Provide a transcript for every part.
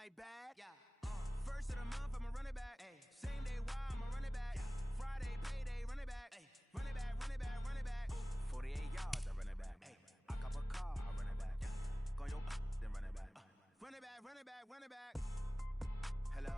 my bad. First of the month, I'ma run it back. Same day, why I'ma run it back. Friday, payday, run it back. Run it back, run it back, run it back. 48 yards, I run it back. I cop a car, I run it back. Go your then run it back. Run it back, run it back, run it back. Hello,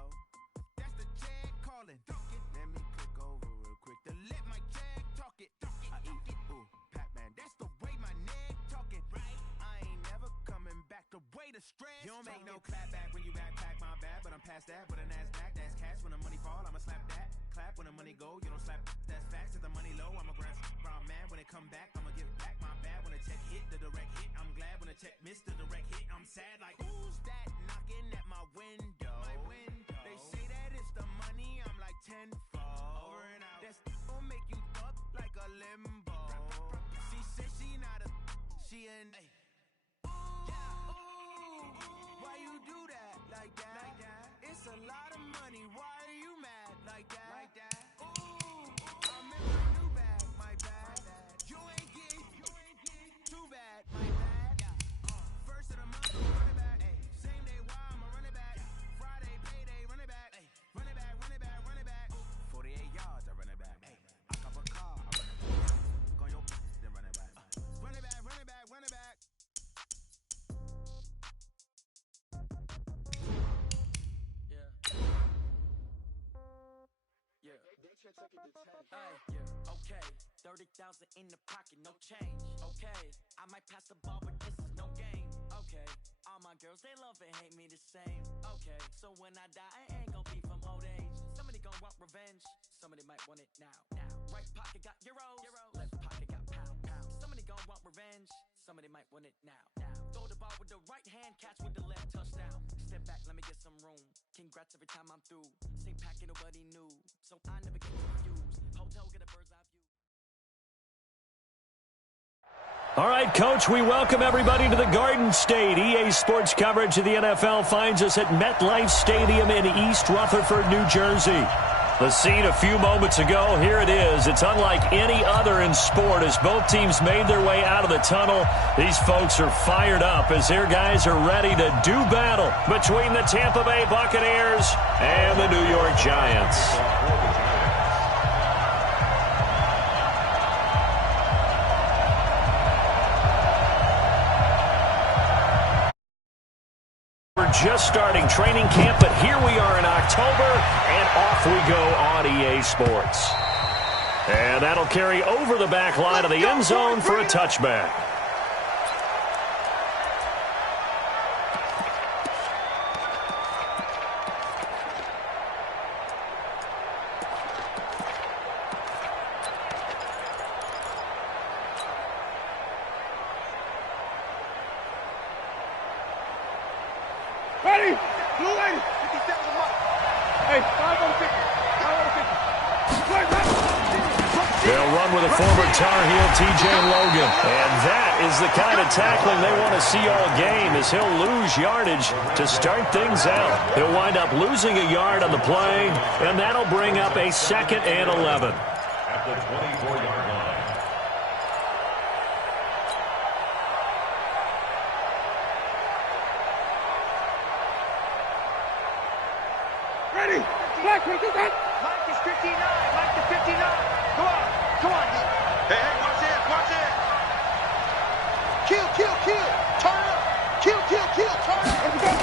that's the jag calling. Let me click over real quick to let my jag talk it. I eat it, ooh, Pac-Man. That's the way my neck talking. Right, I ain't never coming back. The way the stress. You don't make no clap back when you backpack my bad, but I'm past that. With an ass back, that's cash. When the money fall, I'ma slap that. Clap when the money go, you don't slap. That's facts. If the money low, I'ma grab. I'm mad when it come back, I'ma give back my bad. When the check hit, the direct hit. I'm glad when the check missed the direct hit. I'm sad like who's that knocking at my window? My window. They say that it's the money. I'm like tenfold. Over and out. That's gon' make you up like a limbo. She said she not a. She an. Why you do that like that? Like that? It's a lot of money. Why are you mad like that? Like that? Ooh, I'm in my new bag, my bad. You ain't getting too bad, my bad. First of the month, I'ma run it back. Same day, why I'ma run it back. Friday, payday, run it back. Run it back, run it back, run it back. 48 yards, I run it back. I cop a car, I run it back. Go your then run it back. Run it back, run it back, run it back. Okay, 30,000 in the pocket, no change. Okay, I might pass the ball, but this is no game. Okay, all my girls, they love and hate me the same. Okay, so when I die, I ain't gon' be from old age. Somebody gon' want revenge, somebody might want it now. Right pocket got euros, left pocket got pound. Somebody gon' want revenge, somebody might want it now. Throw the ball with the right hand, catch with the left, touchdown. Step back, let me get some room. Congrats every time I'm through. Same packet, nobody knew, so I never get confused. Hotel, get a bird's eye view. All right, Coach, we welcome everybody to the Garden State. EA Sports coverage of the NFL finds us at MetLife Stadium in East Rutherford, New Jersey. The scene a few moments ago, here it is. It's unlike any other in sport as both teams made their way out of the tunnel. These folks are fired up as their guys are ready to do battle between the Tampa Bay Buccaneers and the New York Giants. Just starting training camp, but here we are in October, and off we go on EA Sports. And that'll carry over the back line of the end zone for a touchback. Ready? Blue lady. 57 a month. Hey, 550. 550. They'll run with a former Tar Heel, TJ Logan. And that is the kind of tackling they want to see all game as he'll lose yardage to start things out. He'll wind up losing a yard on the play, and that'll bring up a 2nd and 11. At the 24-yard line. Ready? Black, can you do that? Mike is 59. Mike is 59. Come on. Come on. Hey, watch it. Watch it. Kill. Turn up. Kill. Turn up.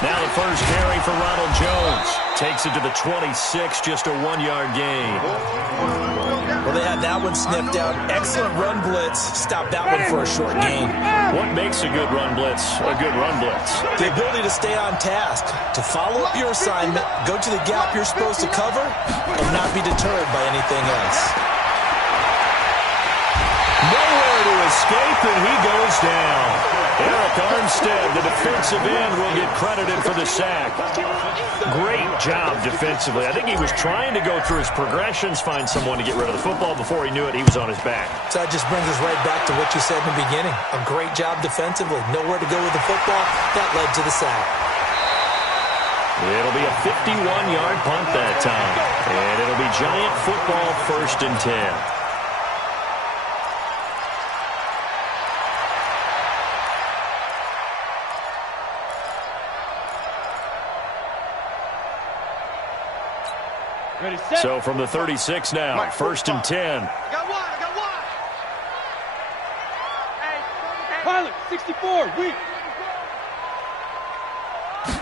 Now the first carry for Ronald Jones. Takes it to the 26, just a 1-yard gain. Well, they had that one sniffed out. Excellent run blitz. Stop that one for a short gain. What makes a good run blitz a good run blitz? The ability to stay on task, to follow up your assignment, go to the gap you're supposed to cover, and not be deterred by anything else. Nowhere to escape, and he goes down. Eric Armstead, the defensive end, will get credited for the sack. Great job defensively. I think he was trying to go through his progressions, find someone to get rid of the football. Before he knew it, he was on his back. So that just brings us right back to what you said in the beginning. A great job defensively. Nowhere to go with the football. That led to the sack. It'll be a 51-yard punt that time. And it'll be Giant football, 1st and 10. Ready, set. So from the 36 now, 1st and 10. I got one. Pilot, 64, weak.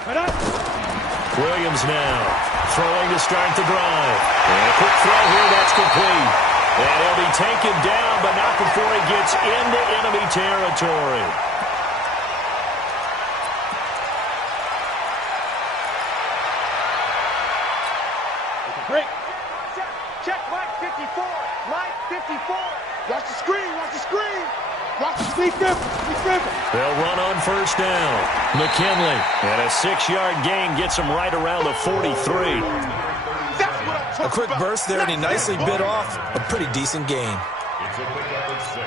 Right up. Williams now throwing to start the drive. And a quick throw here, that's complete. And he'll be taken down, but not before he gets into enemy territory. Break. Check Mike 54. Mike 54. Watch the screen. Watch the screen. Watch the screen. They'll run on 1st down. McKinley, and a 6-yard gain gets him right around the 43. A quick burst there, and he nicely bit off a pretty decent gain. It's a pickup of 6.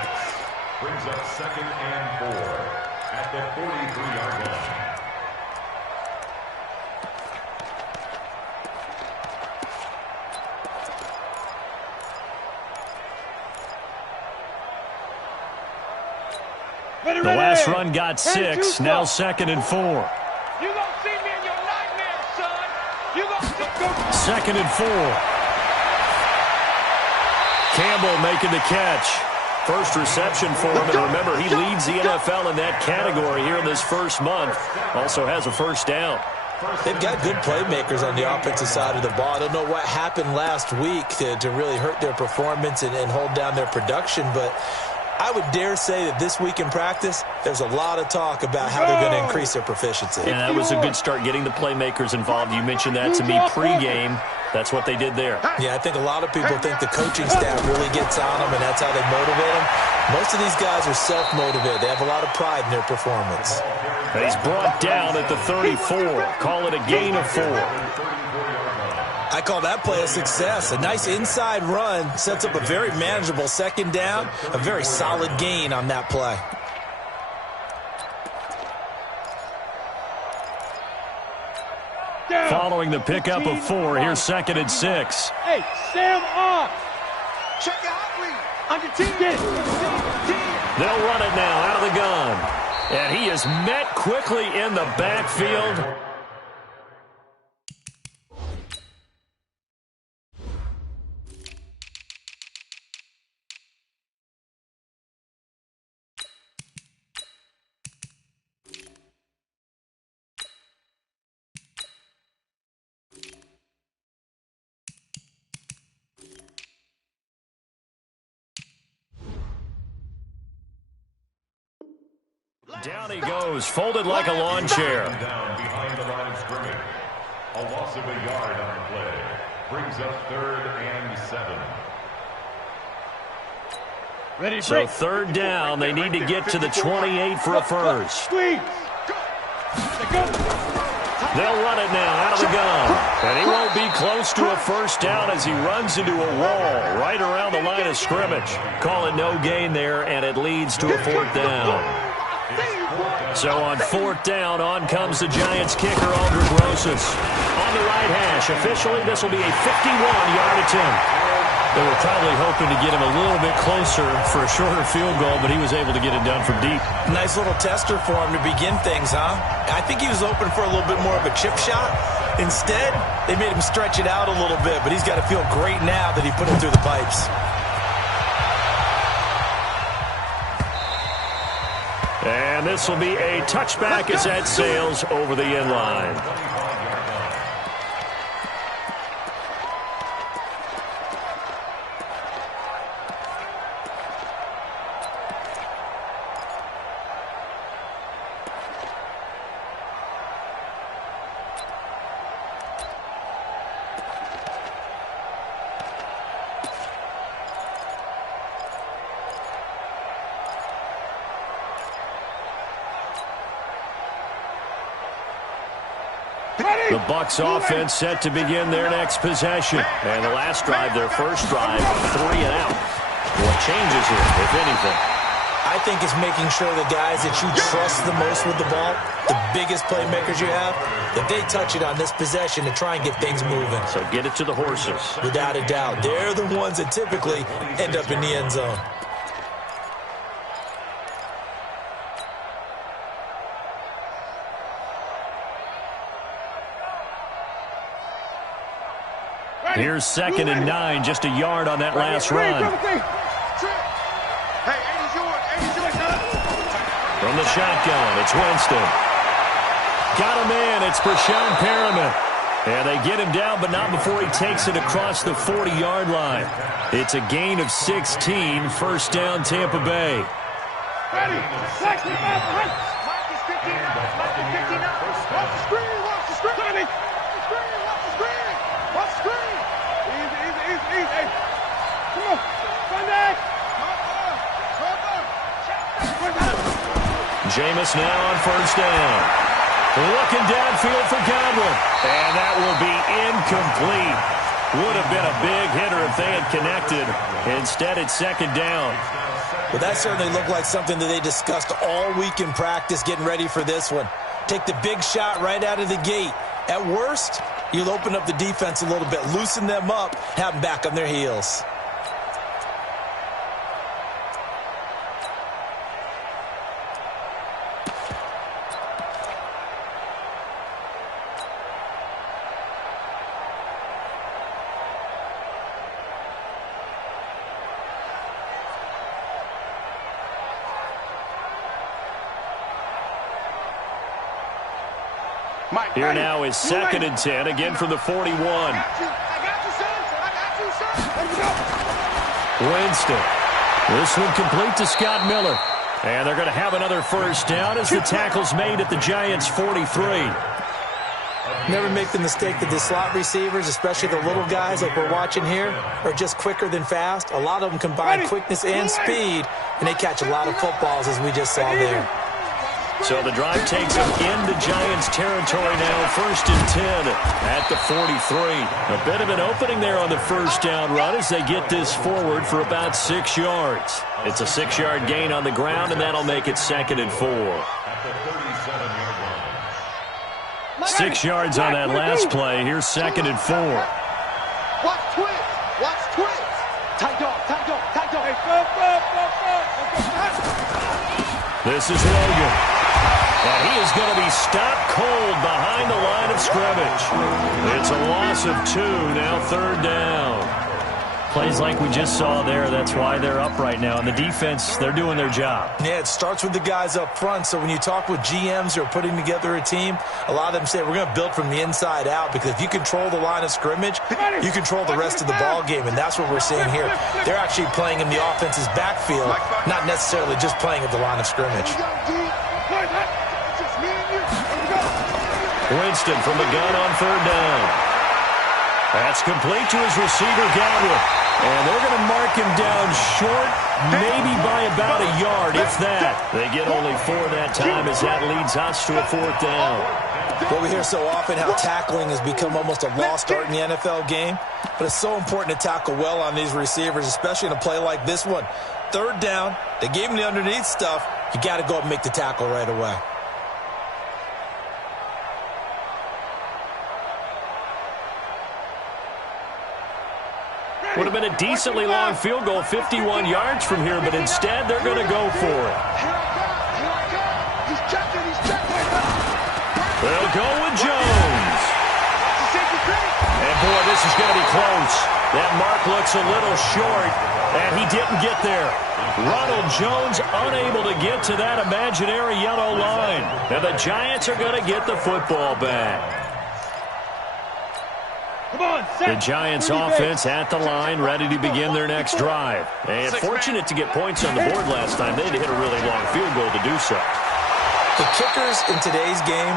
Brings up 2nd and 4 at the 43-yard line. The last run got 6, now 2nd and 4. You gonna see me in your nightmares, son. You gonna see 2nd and 4. Campbell making the catch. First reception for him, and remember, he leads the NFL in that category here in this first month. Also has a 1st down. They've got good playmakers on the offensive side of the ball. I don't know what happened last week to really hurt their performance and hold down their production, but I would dare say that this week in practice, there's a lot of talk about how they're going to increase their proficiency. And that was a good start getting the playmakers involved. You mentioned that to me pregame. That's what they did there. Yeah, I think a lot of people think the coaching staff really gets on them, and that's how they motivate them. Most of these guys are self-motivated. They have a lot of pride in their performance. And he's brought down at the 34. Call it a gain of 4. I call that play a success. A nice inside run sets up a very manageable 2nd down, a very solid gain on that play. Following the pickup of 4, here's 2nd and 6. Hey, Sam off. Check your hot read. Under 10. They'll run it now out of the gun. And he is met quickly in the backfield. Down he goes, folded like a lawn chair. Down behind the line of scrimmage. A loss of a yard on the play. Brings up 3rd and 7. Ready, So 3rd down, they need to get to the 28 for a first. Squeeze. Go. They'll run it now out of the gun. And he won't be close to a 1st down as he runs into a wall right around the line of scrimmage. Call it no gain there, and it leads to a 4th down. So on 4th down, on comes the Giants kicker, Aldrich Rosas. On the right hash, officially this will be a 51-yard attempt. They were probably hoping to get him a little bit closer for a shorter field goal, but he was able to get it done from deep. Nice little tester for him to begin things, huh? I think he was open for a little bit more of a chip shot. Instead, they made him stretch it out a little bit, but he's got to feel great now that he put it through the pipes. And this will be a touchback as that sails over the end line. The Bucs offense set to begin their next possession. And the last drive, their first drive, 3 and out. What changes here, if anything? I think it's making sure the guys that you trust the most with the ball, the biggest playmakers you have, that they touch it on this possession to try and get things moving. So get it to the horses. Without a doubt. They're the ones that typically end up in the end zone. Here's 2nd and 9, just a yard on that last run. Hey, 80's yours. 80's yours, son. From the shotgun, it's Winston. Got a man, it's Brashad Perriman. And they get him down, but not before he takes it across the 40-yard line. It's a gain of 16, first down Tampa Bay. Ready. Watch the 59. Watch the 59. Watch the screen. Watch the screen. Watch the screen. Watch the screen. Easy. Come on. Sunday. Jameis now on first down. Looking downfield for Godwin. And that will be incomplete. Would have been a big hitter if they had connected. Instead, it's 2nd down. Well, that certainly looked like something that they discussed all week in practice getting ready for this one. Take the big shot right out of the gate. At worst, you'll open up the defense a little bit, loosen them up, have them back on their heels. Here now is 2nd and 10, again from the 41. Winston. This one complete to Scott Miller. And they're going to have another first down as the tackle's made at the Giants' 43. Never make the mistake that the slot receivers, especially the little guys like we're watching here, are just quicker than fast. A lot of them combine quickness and speed, and they catch a lot of footballs, as we just saw there. So the drive takes them into Giants territory now, 1st and 10 at the 43. A bit of an opening there on the first down run as they get this forward for about 6 yards. It's a 6-yard gain on the ground, and that'll make it 2nd and 4. 6 yards on that last play. Here's 2nd and 4. Watch twist. Tight dog. This is Logan. And he is going to be stopped cold behind the line of scrimmage. It's a loss of 2, now 3rd down. Plays like we just saw there, that's why they're up right now. And the defense, they're doing their job. Yeah, it starts with the guys up front. So when you talk with GMs who are putting together a team, a lot of them say we're going to build from the inside out, because if you control the line of scrimmage, you control the rest of the ball game, and that's what we're seeing here. They're actually playing in the offense's backfield, not necessarily just playing at the line of scrimmage. Winston from the gun on 3rd down. That's complete to his receiver, Godwin. And they're going to mark him down short, maybe by about a yard, if that. They get only 4 that time as that leads us to a 4th down. Well, we hear so often how tackling has become almost a lost art in the NFL game, but it's so important to tackle well on these receivers, especially in a play like this one. 3rd down, they gave him the underneath stuff. You got to go up and make the tackle right away. Would have been a decently long field goal, 51 yards from here, but instead they're going to go for it. They'll go with Jones. And boy, this is going to be close. That mark looks a little short, and he didn't get there. Ronald Jones unable to get to that imaginary yellow line. And the Giants are going to get the football back. The Giants offense at the line, ready to begin their next drive. And fortunate to get points on the board last time. They had to hit a really long field goal to do so. The kickers in today's game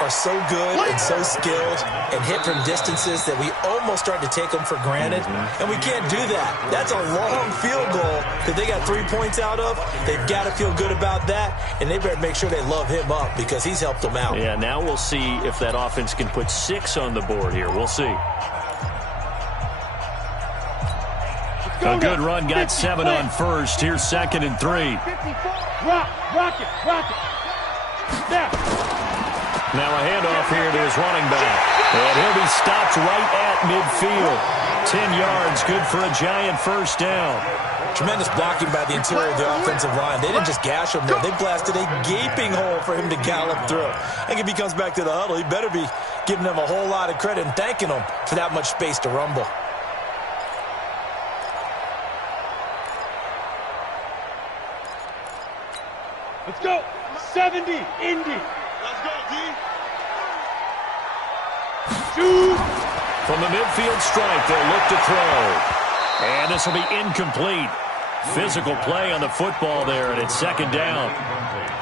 are so good and so skilled and hit from distances that we almost start to take them for granted. And we can't do that. That's a long field goal that they got 3 points out of. They've got to feel good about that, and they better make sure they love him up because he's helped them out. Yeah, now we'll see if that offense can put 6 on the board here. We'll see. A good run, got 7 on first. Here's 2nd and 3. Rock it. Now a handoff here to his running back. And he'll be stopped right at midfield. 10 yards, good for a Giant first down. Tremendous blocking by the interior of the offensive line. They didn't just gash him there. They blasted a gaping hole for him to gallop through. I think if he comes back to the huddle, he better be giving them a whole lot of credit and thanking them for that much space to rumble. Let's go. 70, Indy. Let's go, D. Shoot. From the midfield strike, they'll look to throw. And this will be incomplete. Physical play on the football there, and it's second down.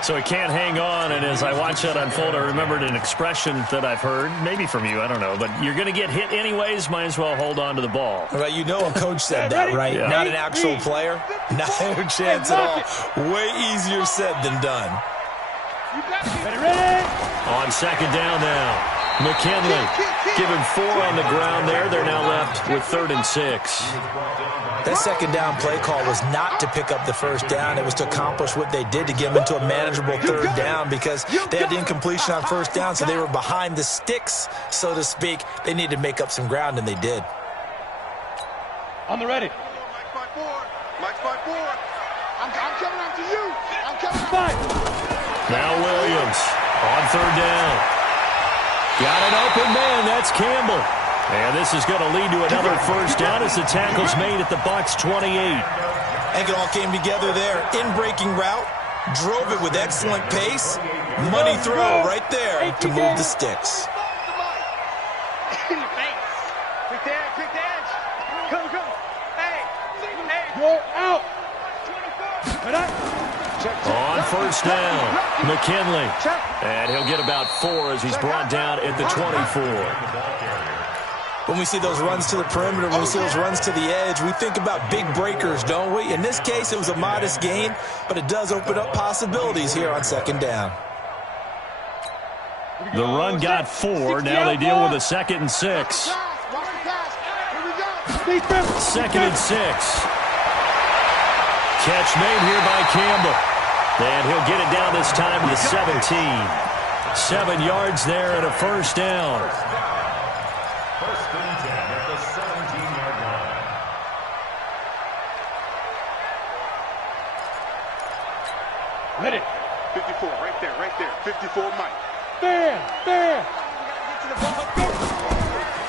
So he can't hang on, and as I watch that unfold, I remembered an expression that I've heard, maybe from you, I don't know, but you're going to get hit anyways, might as well hold on to the ball. Right, you know a coach said that, right? Yeah. Not an actual player. Not a chance at all. Way easier said than done. Ready? On second down now. McKinley given 4 on the ground there. They're now left with 3rd and 6. That second down play call was not to pick up the first down. It was to accomplish what they did to get them into a manageable 3rd down because they had the incompletion on first down, so they were behind the sticks, so to speak. They needed to make up some ground, and they did. On the ready. Mike's 5-4. I'm coming after you. I'm coming after you. Now Williams on 3rd down. Got an open man. That's Campbell. And this is going to lead to another first down as the tackle's made at the Bucs 28. I think it all came together there. In-breaking route. Drove it with excellent pace. Money throw right there to move the sticks. In your face. Quick the edge. Come. Hey. You're out. On first down, McKinley. And he'll get about 4 as he's brought down at the 24. When we see those runs to the perimeter, when we see those runs to the edge, we think about big breakers, don't we? In this case, it was a modest gain, but it does open up possibilities here on second down. The run got 4. Now they deal with a 2nd and 6. 2nd and 6. Catch made here by Campbell. And he'll get it down this time to the 17. 7 yards there and a first down. First and 10 at the 17-yard line. Ready. 54, right there. 54, Mike. There.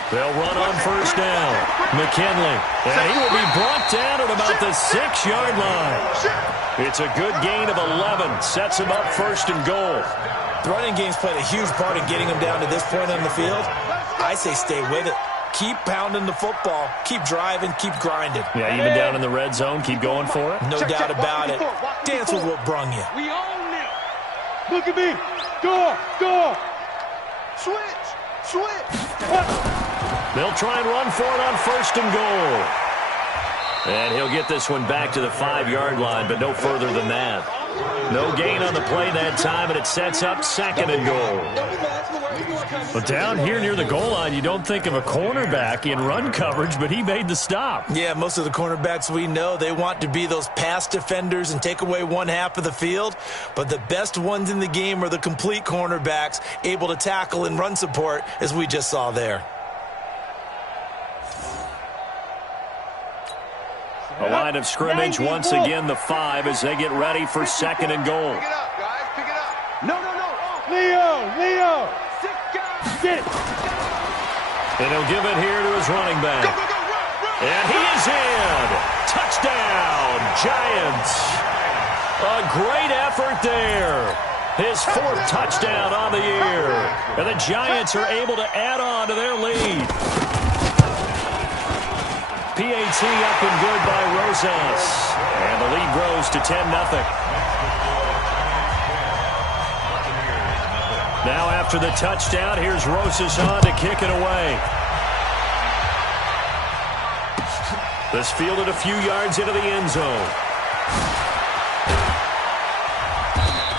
They'll run on first down. McKinley. And he will be brought down at about the 6-yard line. It's a good gain of 11. Sets him up 1st and goal. The running game's played a huge part in getting him down to this point on the field. I say stay with it. Keep pounding the football. Keep driving. Keep grinding. Yeah, even down in the red zone, keep going for it. No doubt about it. Dance with what brung you. We own it. Look at me. Door. Switch. They'll try and run for it on 1st and goal. And he'll get this one back to the 5-yard line, but no further than that. No gain on the play that time, and it sets up 2nd and goal. But down here near the goal line, you don't think of a cornerback in run coverage, but he made the stop. Yeah, most of the cornerbacks we know, they want to be those pass defenders and take away one half of the field. But the best ones in the game are the complete cornerbacks, able to tackle and run support, as we just saw there. A line of scrimmage once again, the 5, as they get ready for 2nd and goal. Pick it up, guys. Pick it up. No. Leo. Get it. And he'll give it here to his running back. Go, run. And he is in. Touchdown, Giants. A great effort there. His 4th touchdown on the year. And the Giants are able to add on to their lead. PAT up and good by Rosas. And the lead grows to 10-0. Now after the touchdown, here's Rosas on to kick it away. This fielded a few yards into the end zone.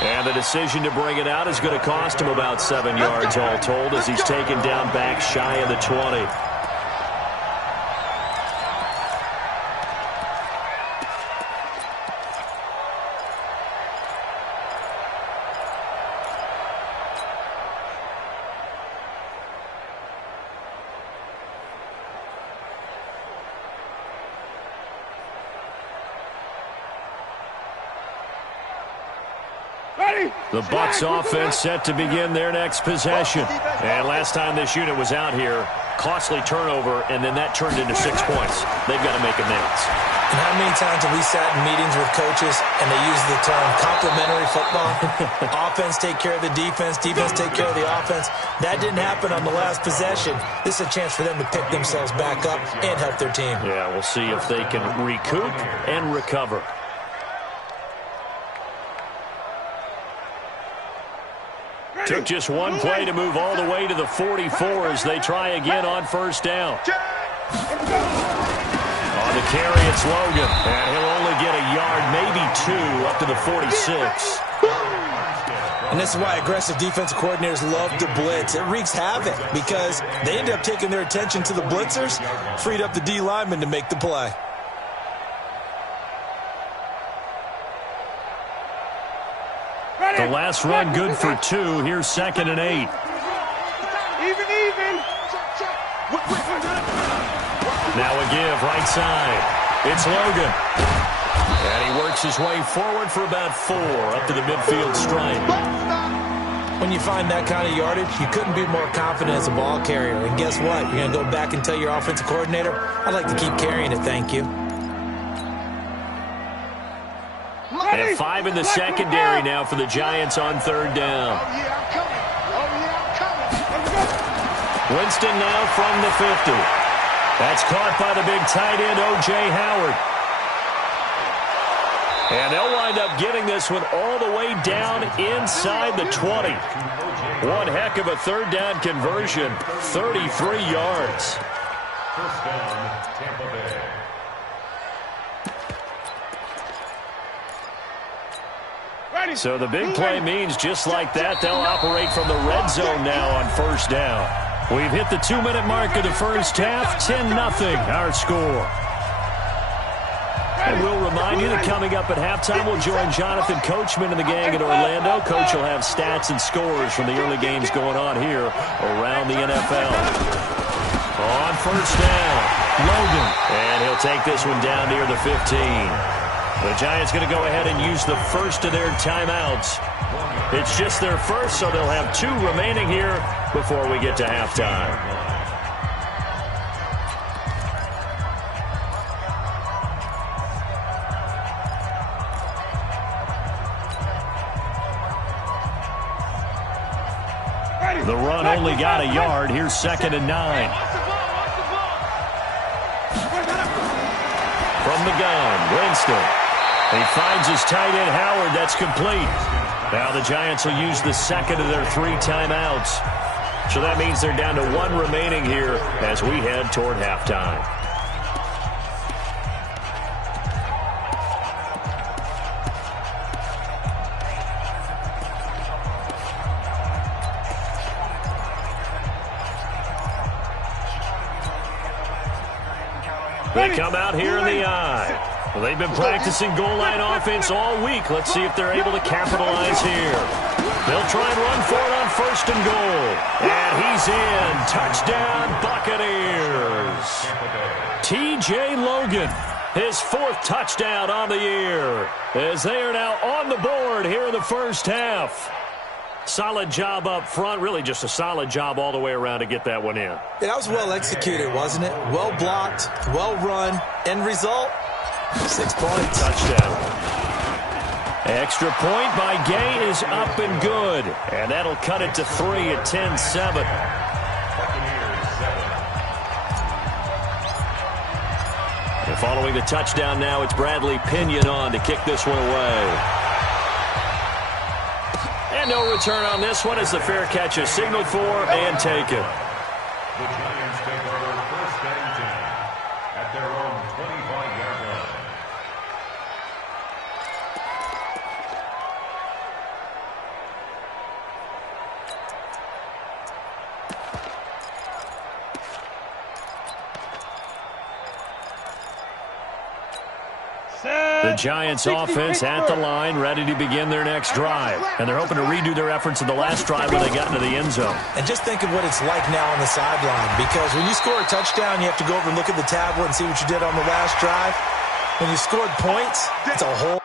And the decision to bring it out is going to cost him about 7 yards all told as he's taken down back shy of the 20. The Bucs offense set to begin their next possession. And last time this unit was out here, costly turnover, and then that turned into 6 points. They've got to make amends. And how many times have we sat in meetings with coaches and they use the term complementary football? Offense take care of the defense, defense take care of the offense. That didn't happen on the last possession. This is a chance for them to pick themselves back up and help their team. Yeah, we'll see if they can recoup and recover. Took just one play to move all the way to the 44 as they try again on first down. On the carry, it's Logan, and he'll only get a yard, maybe 2, up to the 46. And this is why aggressive defensive coordinators love to blitz. It wreaks havoc because they end up taking their attention to the blitzers, freed up the D lineman to make the play. The last run good for 2. Here's 2nd and 8. Even. Now a give, right side. It's Logan. And he works his way forward for about 4, up to the midfield stripe. When you find that kind of yardage, you couldn't be more confident as a ball carrier. And guess what? You're going to go back and tell your offensive coordinator, I'd like to keep carrying it, thank you. And 5 in the secondary now for the Giants on 3rd down. Winston now from the 50. That's caught by the big tight end, O.J. Howard. And they'll wind up getting this one all the way down inside the 20. One heck of a 3rd down conversion, 33 yards. First down, Tampa Bay. So the big play means just like that, they'll operate from the red zone now on first down. We've hit the 2-minute mark of the first half, 10-0 our score. And we'll remind you that coming up at halftime, we'll join Jonathan Coachman and the gang in Orlando. Coach will have stats and scores from the early games going on here around the NFL. On first down, Logan. And he'll take this one down near the 15. The Giants going to go ahead and use the first of their timeouts. It's just their first, so they'll have 2 remaining here before we get to halftime. The run only got a yard. Here's 2nd and 9. From the gun, Winston. He finds his tight end, Howard. That's complete. Now the Giants will use the 2nd of their 3 timeouts. So that means they're down to 1 remaining here as we head toward halftime. They come out here in the eye. Well, they've been practicing goal line offense all week. Let's see if they're able to capitalize here. They'll try and run for it on 1st and goal. And he's in. Touchdown, Buccaneers. T.J. Logan, his 4th touchdown on the year, as they are now on the board here in the first half. Solid job up front, really just a solid job all the way around to get that one in. Yeah, that was well executed, wasn't it? Well blocked, well run. End result, 6 points. Touchdown. Extra point by Gay is up and good. And that'll cut it to 3 at 10-7. And following the touchdown now, it's Bradley Pinion on to kick this one away. And no return on this one as the fair catch is signaled for and taken. The Giants take over 1st and 10 at their own 25-yard line. The Giants offense at the line, ready to begin their next drive. And they're hoping to redo their efforts in the last drive when they got into the end zone. And just think of what it's like now on the sideline, because when you score a touchdown, you have to go over and look at the tablet and see what you did on the last drive. When you scored points, it's a whole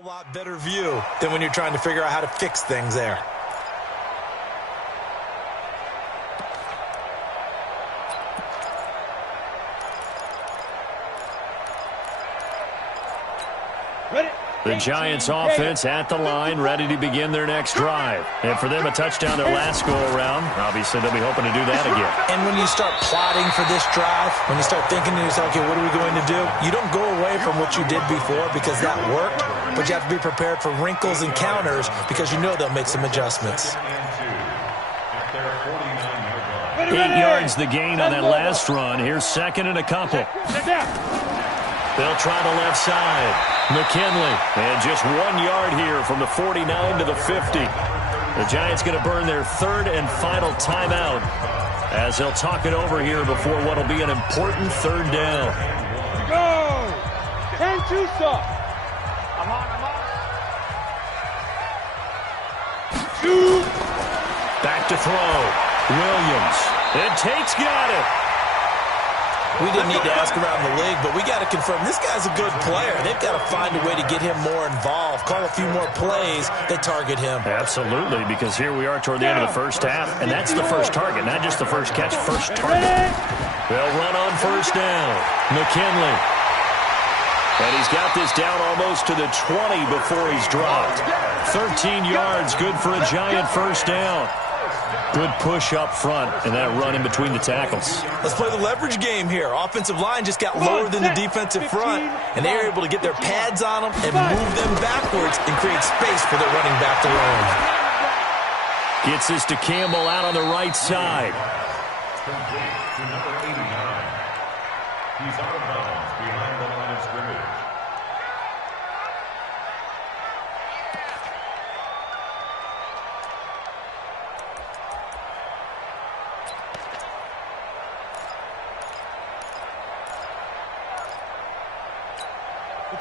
A lot better view than when you're trying to figure out how to fix things there. The Giants offense at the line, ready to begin their next drive. And for them, a touchdown their last go-around. Obviously, they'll be hoping to do that again. And when you start plotting for this drive, when you start thinking to yourself, okay, what are we going to do? You don't go away from what you did before because that worked, but you have to be prepared for wrinkles and counters because you know they'll make some adjustments. 8 yards the gain on that last run. Here's second and a couple. They'll try the left side. McKinley, and just 1 yard here from the 49 to the 50. The Giants going to burn their third and final timeout as they'll talk it over here before what will be an important third down. Go! 10-2 stop. I'm on. Shoot! Back to throw. Williams. And Tate's got it. We didn't need to ask around the league, but we got to confirm this guy's a good player. They've got to find a way to get him more involved, call a few more plays that target him. Absolutely, because here we are toward the end of the first half, and that's the first target, not just the first catch, first target. They'll run on first down. McKinley. And he's got this down almost to the 20 before he's dropped. 13 yards, good for a Giant first down. Good push up front and that run in between the tackles. Let's play the leverage game here. Offensive line just got lower than the defensive front, and they were able to get their pads on them and move them backwards and create space for their running back to run. Gets this to Campbell out on the right side. Complete to number 89. He's out of bounds behind the line of scrimmage.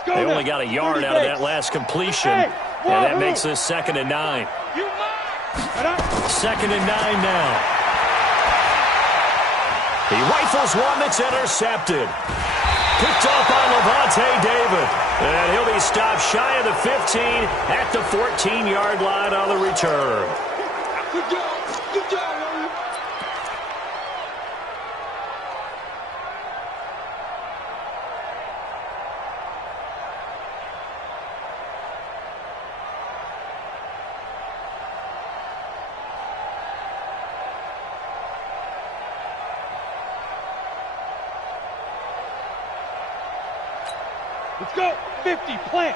They only got a yard out of that last completion, and that makes this 2nd and 9. 2nd and 9 now. He rifles one that's intercepted. Picked up by Levante David. And he'll be stopped shy of the 15 at the 14-yard line on the return. Good job, William. Let's go. 50, plant.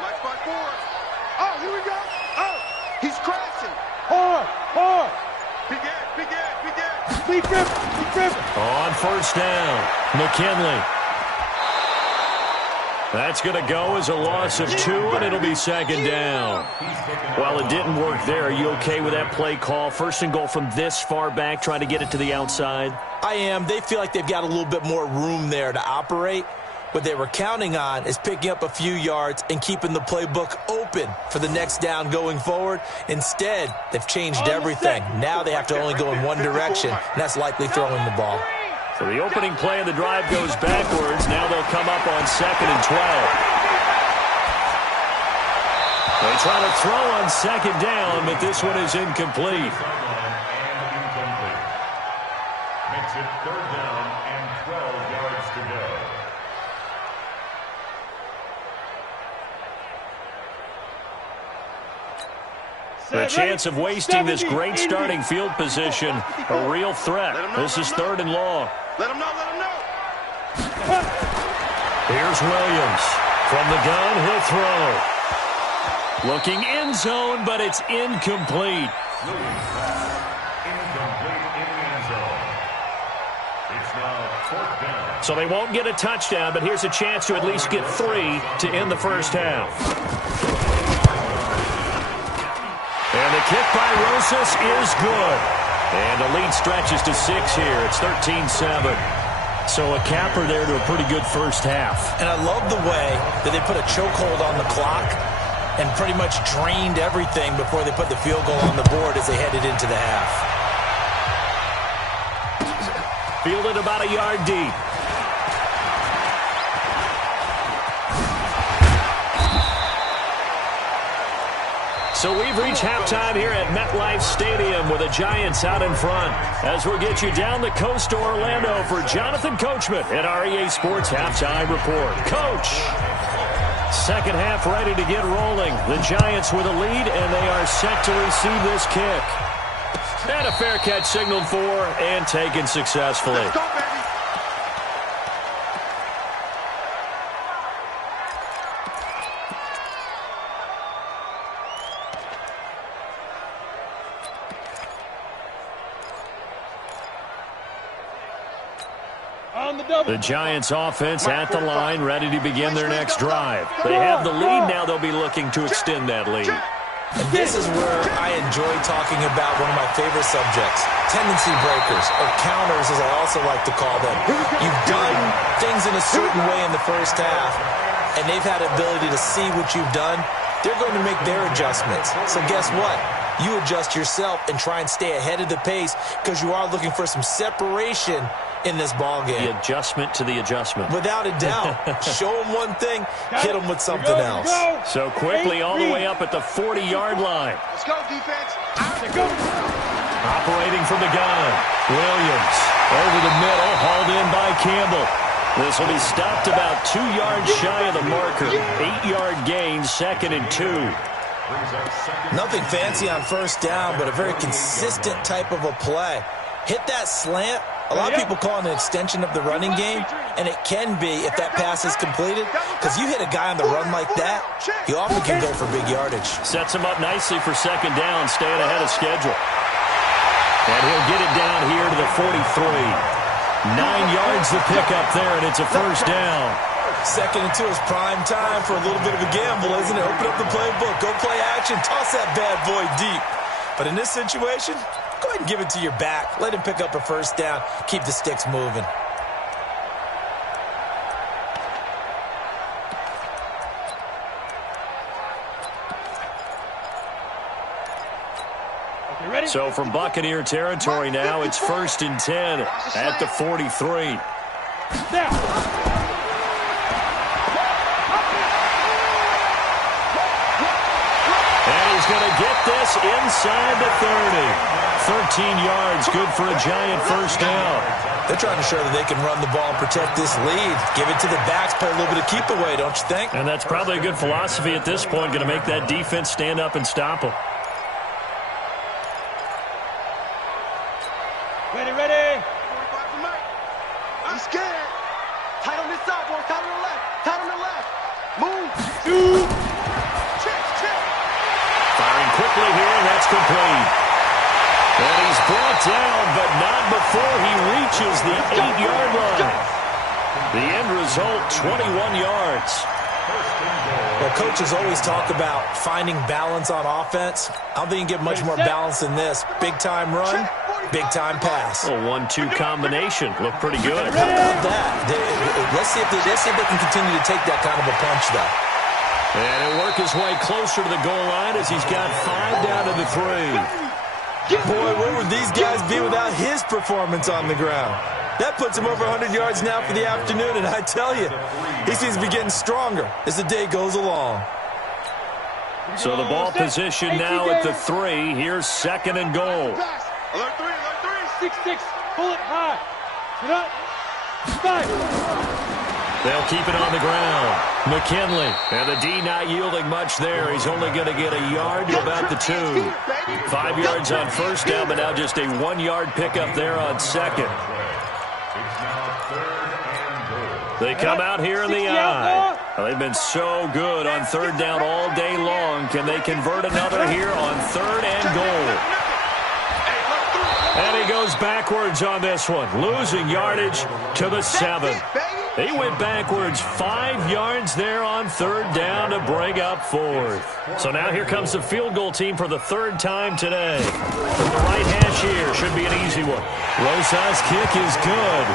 Match by 4. Oh, here we go. Oh, he's crashing. Hard. Begin. Speed grip. On first down, McKinley. That's going to go as a loss of 2, and it'll be 2nd down. While it didn't work there, are you okay with that play call? 1st and goal from this far back, trying to get it to the outside? I am. They feel like they've got a little bit more room there to operate. What they were counting on is picking up a few yards and keeping the playbook open for the next down going forward. Instead, they've changed everything. Now they have to only go in one direction, and that's likely throwing the ball. So the opening play of the drive goes backwards. Now they'll come up on 2nd and 12. They try to throw on 2nd down, but this one is incomplete. Makes it 3rd down and 12 yards to go. The chance of wasting this great starting field position, a real threat. This is 3rd and long. Let him know. Here's Williams. From the gun, he'll throw. Looking end zone, but it's incomplete. Incomplete in the end zone. It's now 4th down. So they won't get a touchdown, but here's a chance to at least get 3 to end the first half. And the kick by Rosas is good. And the lead stretches to 6 here. It's 13-7. So a capper there to a pretty good first half. And I love the way that they put a chokehold on the clock and pretty much drained everything before they put the field goal on the board as they headed into the half. Fielded about a yard deep. So we've reached halftime here at MetLife Stadium with the Giants out in front. As we'll get you down the coast to Orlando for Jonathan Coachman at our EA Sports Halftime Report. Coach! Second half ready to get rolling. The Giants with a lead, and they are set to receive this kick. And a fair catch signaled for and taken successfully. Let's go, baby. The Giants offense at the line, ready to begin their next drive. They have the lead now. They'll be looking to extend that lead. And this is where I enjoy talking about one of my favorite subjects, tendency breakers, or counters as I also like to call them. You've done things in a certain way in the first half, and they've had the ability to see what you've done. They're going to make their adjustments. So guess what? You adjust yourself and try and stay ahead of the pace because you are looking for some separation in this ball game. The adjustment to the adjustment. Without a doubt. Show them one thing, hit them with something else. So quickly all the way up at the 40-yard line. Let's go, defense. Operating from the gun. Williams over the middle, hauled in by Campbell. This will be stopped about 2 yards shy of the marker. 8-yard gain, 2nd and 2. Nothing fancy on first down, but a very consistent type of a play. Hit that slant. A lot of people call it an extension of the running game, and it can be if that pass is completed, because you hit a guy on the run like that, he often can go for big yardage. Sets him up nicely for second down, staying ahead of schedule. And he'll get it down here to the 43. 9 yards to pick up there, and it's a first down. 2nd and 2 is prime time for a little bit of a gamble, isn't it? Open up the playbook, go play action, toss that bad boy deep. But in this situation, go ahead and give it to your back. Let him pick up a first down. Keep the sticks moving. So from Buccaneer territory now, it's 1st and 10 at the 43. Going to get this inside the 30. 13 yards, good for a Giant first down. They're trying to show that they can run the ball and protect this lead. Give it to the backs, play a little bit of keep away, don't you think? And that's probably a good philosophy at this point, going to make that defense stand up and stop them. Ready, ready. 45 for Mike. He's scared. Tight on this side, boy. Tight on the left. Tight on the left. Move. Check. Firing quickly here, and that's complete. And he's brought down, but not before he reaches the 8-yard line. The end result, 21 yards. Well, coaches always talk about finding balance on offense. I don't think you can get much more balance than this. Big-time run, big-time pass. A 1-2 combination. Looked pretty good. How about that? Let's see if they can continue to take that kind of a punch, though. And he'll work his way closer to the goal line as he's got 5 down to the 3. Boy, where would these guys be without his performance on the ground? That puts him over 100 yards now for the afternoon, and I tell you, he seems to be getting stronger as the day goes along. So the ball position now at the 3. Here's 2nd and goal. Alert 3. 6-6. Pull it high. Get up. 5. They'll keep it on the ground. McKinley. And the D not yielding much there. He's only going to get a yard to about the 2. 5 yards on first down, but now just a 1-yard pickup there on second. They come out here in the eye. Well, they've been so good on third down all day long. Can they convert another here on 3rd and goal? And he goes backwards on this one, losing yardage to the 7. He went backwards 5 yards there on 3rd down to bring up 4th. So now here comes the field goal team for the 3rd time today. From the right hash here, should be an easy one. Rosa's kick is good.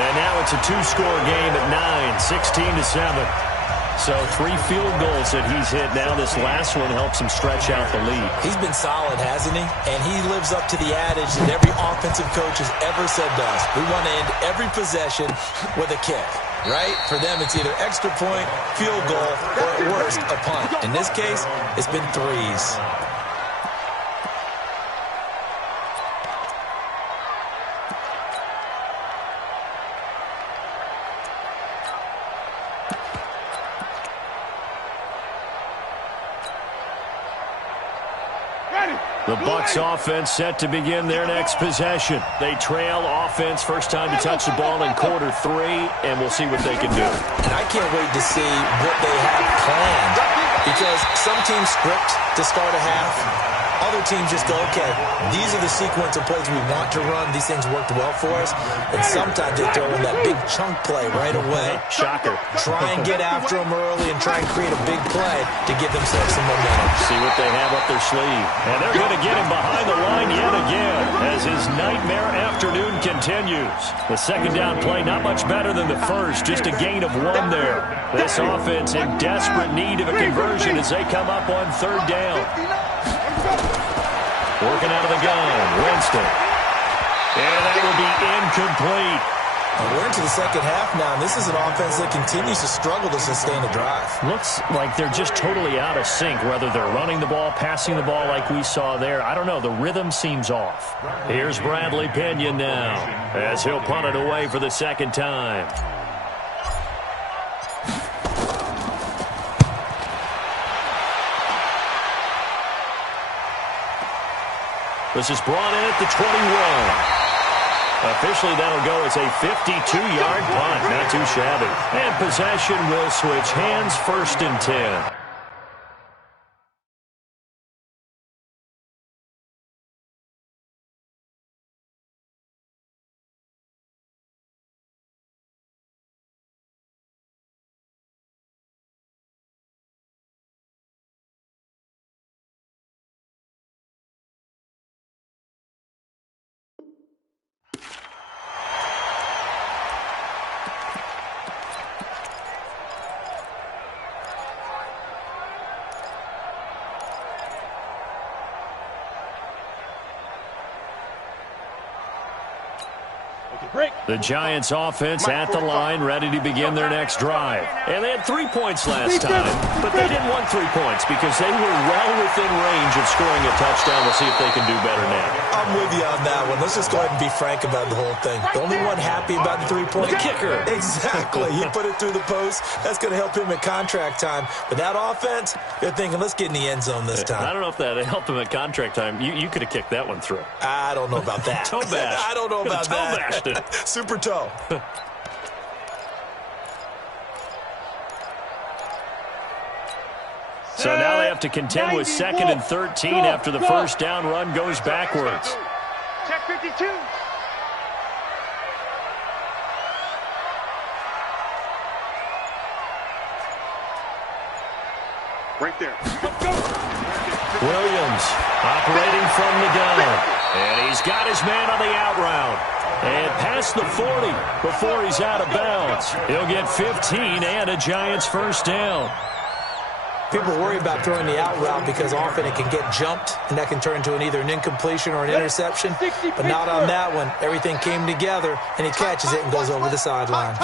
And now it's a 2-score game at 9, 16-7. So 3 field goals that he's hit now. This last one helps him stretch out the lead. He's been solid, hasn't he? And he lives up to the adage that every offensive coach has ever said to us. We want to end every possession with a kick. right? For them, it's either extra point, field goal, or at worst, a punt. In this case, it's been threes. The Bucs offense set to begin their next possession. They trail offense, first time to touch the ball in quarter 3, and we'll see what they can do. And I can't wait to see what they have planned, because some teams script to start a half. Other teams just go, okay, these are the sequence of plays we want to run. These things worked well for us. And sometimes they throw in that big chunk play right away. Shocker. Try and get after them early and try and create a big play to give themselves some momentum. See what they have up their sleeve. And they're going to get him behind the line yet again as his nightmare afternoon continues. The second down play, not much better than the first, just a gain of 1 there. This offense in desperate need of a conversion as they come up on third down. Working out of the gun, Winston. And that will be incomplete. We're into the second half now, and this is an offense that continues to struggle to sustain a drive. Looks like they're just totally out of sync, whether they're running the ball, passing the ball like we saw there. I don't know. The rhythm seems off. Here's Bradley Pinion now as he'll punt it away for the second time. This is brought in at the 21. Officially, that'll go as a 52-yard punt. Not too shabby. And possession will switch hands, first and 10. The Giants offense at the line, ready to begin their next drive. And they had 3 points last time, but they didn't want 3 points because they were well within range of scoring a touchdown. We'll see if they can do better now. I'm with you on that one. Let's just go ahead and be frank about the whole thing. The only one happy about the 3-point? The kicker. Exactly. He put it through the post. That's going to help him at contract time. But that offense, they're thinking, let's get in the end zone this time. I don't know if that helped him at contract time. You could have kicked that one through. I don't know about that. Toe bash. I don't know about that. Toe bashed it. Super toe. So now they have to contend with 2nd and 13 after the first down run goes backwards. Check 52. Right there. Williams operating from the gun. And he's got his man on the out route. And past the 40 before he's out of bounds. He'll get 15 and a Giants first down. People worry about throwing the out route because often it can get jumped, and that can turn into either an incompletion or an interception. But not on that one. Everything came together, and he catches it and goes over the sideline.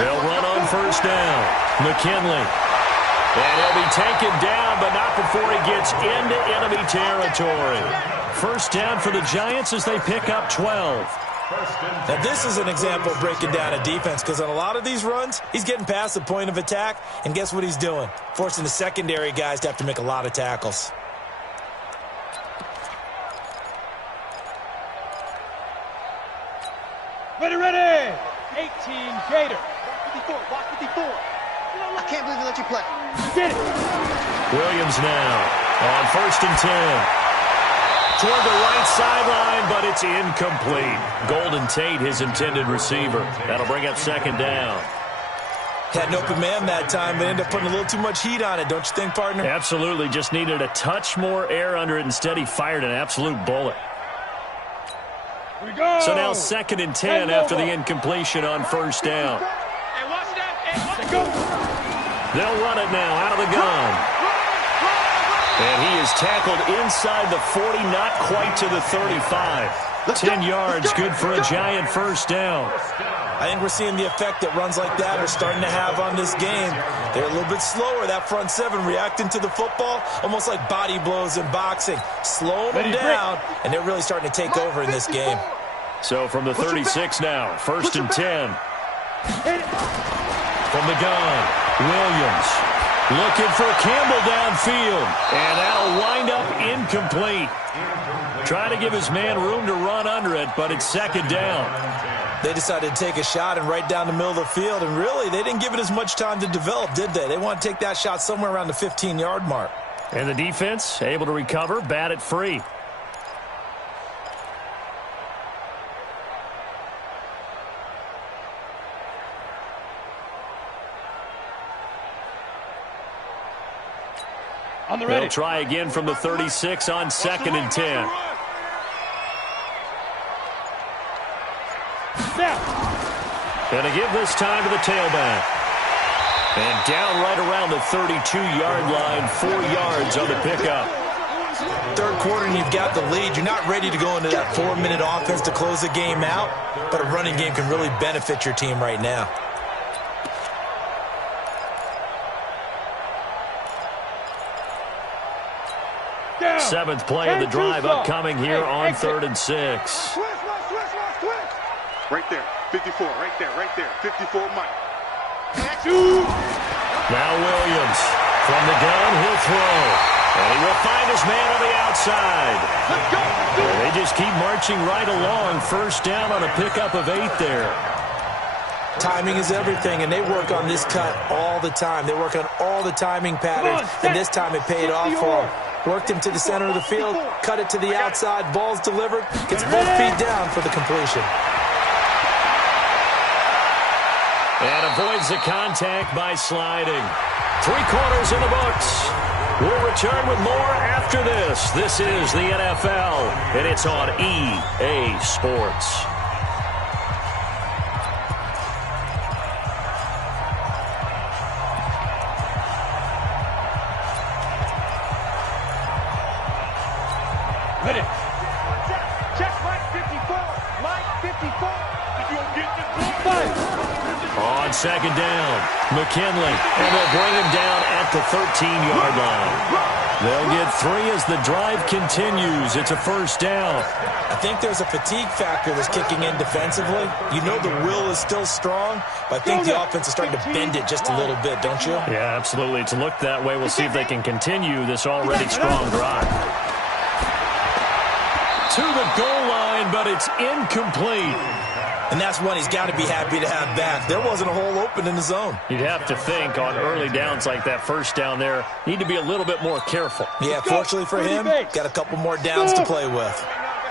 They'll run on first down. McKinley. And he'll be taken down, but not before he gets into enemy territory. First down for the Giants as they pick up 12. Now, this is an example of breaking down a defense because on a lot of these runs, he's getting past the point of attack, and guess what he's doing? Forcing the secondary guys to have to make a lot of tackles. Ready. 18 Gator. 54, block 54. I can't believe they let you play. Get it. Williams now on first and 10. Toward the right sideline, but it's incomplete. Golden Tate, his intended receiver. That'll bring up second down. Had an open man that time, but ended up putting a little too much heat on it, don't you think, partner? Absolutely. Just needed a touch more air under it. Instead, he fired an absolute bullet. Here we go. So now 2nd and 10 after the incompletion on first down. Hey, watch that. Hey, watch it go. They'll run it now out of the gun. And he is tackled inside the 40, not quite to the 35. 10 yards, good for a Giant first down. I think we're seeing the effect that runs like that are starting to have on this game. They're a little bit slower, that front seven, reacting to the football, almost like body blows in boxing, slowing them down, and they're really starting to take over in this game. So from the 36 now, 1st and 10. From the gun, Williams looking for Campbell downfield, and that'll wind up incomplete. Trying to give his man room to run under it, but it's 2nd down. They decided to take a shot and right down the middle of the field, and really, they didn't give it as much time to develop, did they? They want to take that shot somewhere around the 15-yard mark. And the defense able to recover, bat it free. They'll try again from the 36 on 2nd and 10. Going to give this time to the tailback. And down right around the 32-yard line, 4 yards on the pickup. Third quarter and you've got the lead. You're not ready to go into that 4-minute offense to close the game out, but a running game can really benefit your team right now. Seventh play of the drive upcoming here on 3rd and 6. Right there, 54, right there, 54 Mike. Now Williams from the gun, he'll throw. And he will find his man on the outside. And they just keep marching right along. 1st down on a pickup of 8 there. Timing is everything, and they work on this cut all the time. They work on all the timing patterns, and this time it paid off for them. Worked him to the center of the field, cut it to the outside, ball's delivered, gets both feet down for the completion. And avoids the contact by sliding. 3 quarters in the books. We'll return with more after this. This is the NFL, and it's on EA Sports. Ready. Check Mike 54. Mike 54. You'll get the On 2nd down, McKinley, and they'll bring him down at the 13-yard line. They'll get 3 as the drive continues. It's a 1st down. I think there's a fatigue factor that's kicking in defensively. You know the will is still strong, but I think the offense is starting to bend it just a little bit, don't you? Yeah, absolutely. It's looked that way. We'll see if they can continue this already strong drive. To the goal line, but it's incomplete. And that's one he's got to be happy to have back. There wasn't a hole open in the zone. You'd have to think on early downs like that 1st down there, need to be a little bit more careful. Yeah, fortunately for him, got a couple more downs to play with.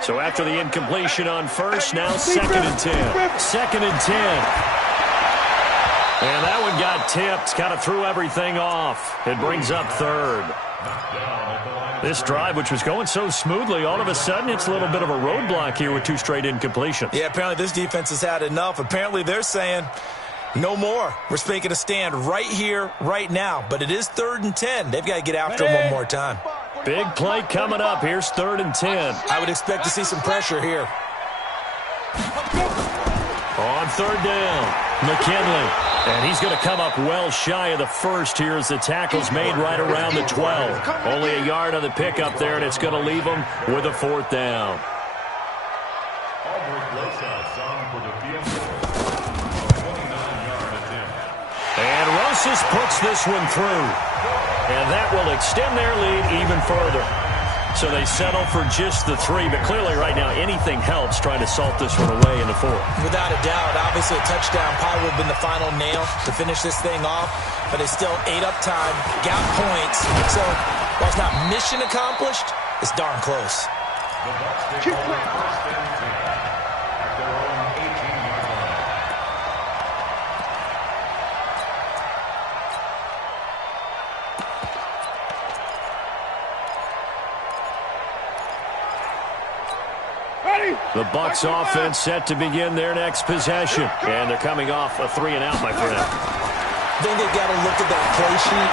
So after the incompletion on 1st, now 2nd and 10. 2nd and 10. And that one got tipped, kind of threw everything off. It brings up 3rd. This drive, which was going so smoothly, all of a sudden it's a little bit of a roadblock here with 2 straight incompletions. Yeah, apparently this defense has had enough. Apparently they're saying, no more. We're making a stand right here, right now. But it is 3rd and 10. They've got to get after him one more time. Big play coming up. Here's 3rd and 10. I would expect to see some pressure here. On 3rd down, McKinley. And he's going to come up well shy of the 1st here as the tackle's made right around the 12. Only a yard on the pickup there, and it's going to leave him with a 4th down. And Rosas puts this one through. And that will extend their lead even further. So they settle for just the 3, but clearly right now anything helps trying to salt this one away in the 4th. Without a doubt, obviously a touchdown probably would have been the final nail to finish this thing off, but they still ate up time, got points. So while it's not mission accomplished, it's darn close. The Bucs offense set to begin their next possession. And they're coming off a 3-and-out, my friend. I think they've got to look at that play sheet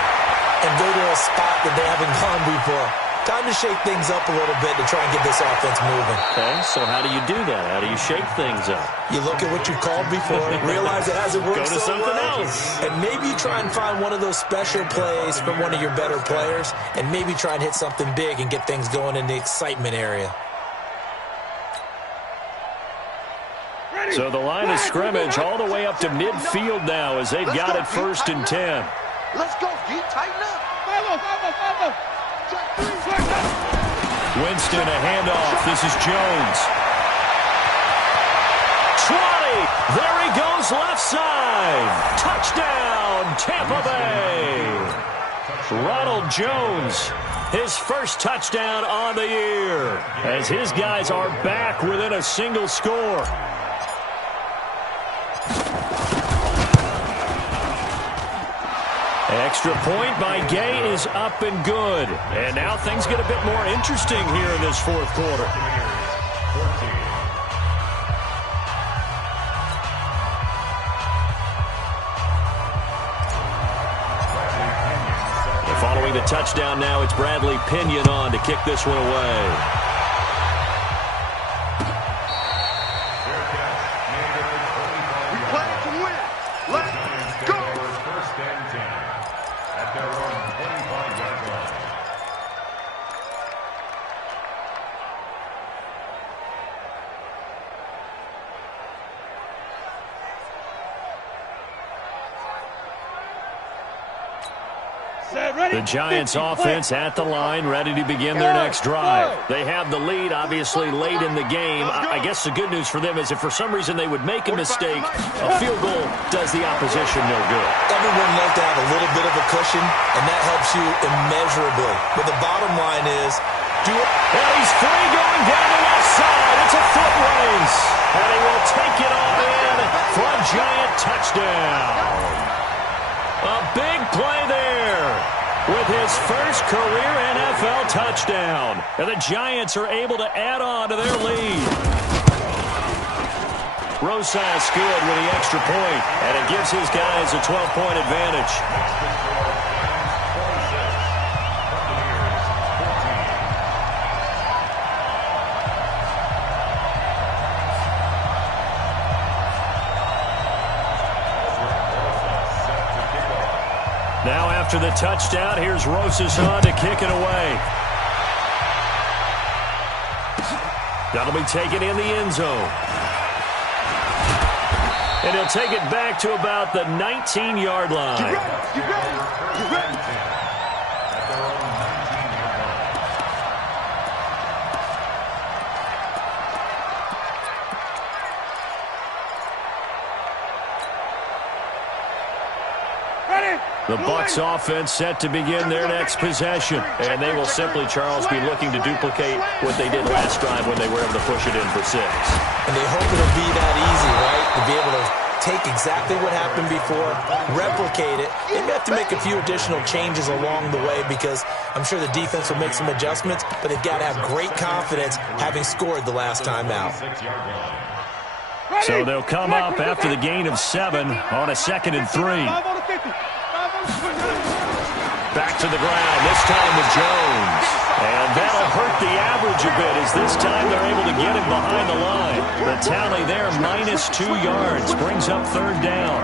and go to a spot that they haven't gone before. time to shake things up a little bit to try and get this offense moving. Okay, so how do you do that? How do you shake things up? You look at what you called before, realize it hasn't worked Go to so something well, else. and maybe you try and find one of those special plays from one of your better players, and maybe try and hit something big and get things going in the excitement area. So the line of scrimmage all the way up to midfield now as they've got it 1st and 10. Let's go, Geek. Tighten up. Winston, a handoff. This is Jones. 20. There he goes left side. Touchdown, Tampa Bay. Ronald Jones, his first touchdown on the year, as his guys are back within a single score. Extra point by Gay is up and good. And now things get a bit more interesting here in this 4th quarter. And following the touchdown now, it's Bradley Pinion on to kick this one away. The Giants offense at the line, ready to begin their next drive. They have the lead, obviously, late in the game. I guess the good news for them is if for some reason they would make a mistake, a field goal does the opposition no good. Everyone likes to have a little bit of a cushion, and that helps you immeasurably. But the bottom line is, and he's free going down the left side. It's a foot race. And he will take it all in for a Giant touchdown. A big play there with his first career NFL touchdown. And the Giants are able to add on to their lead. Rosas good with the extra point, and it gives his guys a 12-point advantage. Now after the touchdown, here's Rosas on to kick it away. That'll be taken in the end zone. And he'll take it back to about the 19-yard line. Get ready. Get ready. Get ready. The Bucs offense set to begin their next possession. And they will simply, Charles, be looking to duplicate what they did last drive when they were able to push it in for 6. And they hope it'll be that easy, right? To be able to take exactly what happened before, replicate it. They may have to make a few additional changes along the way because I'm sure the defense will make some adjustments, but they've got to have great confidence having scored the last time out. So they'll come up after the gain of 7 on a 2nd and 3. Back to the ground, this time with Jones. And that'll hurt the average a bit as this time they're able to get him behind the line. The tally there, -2 yards, brings up 3rd down.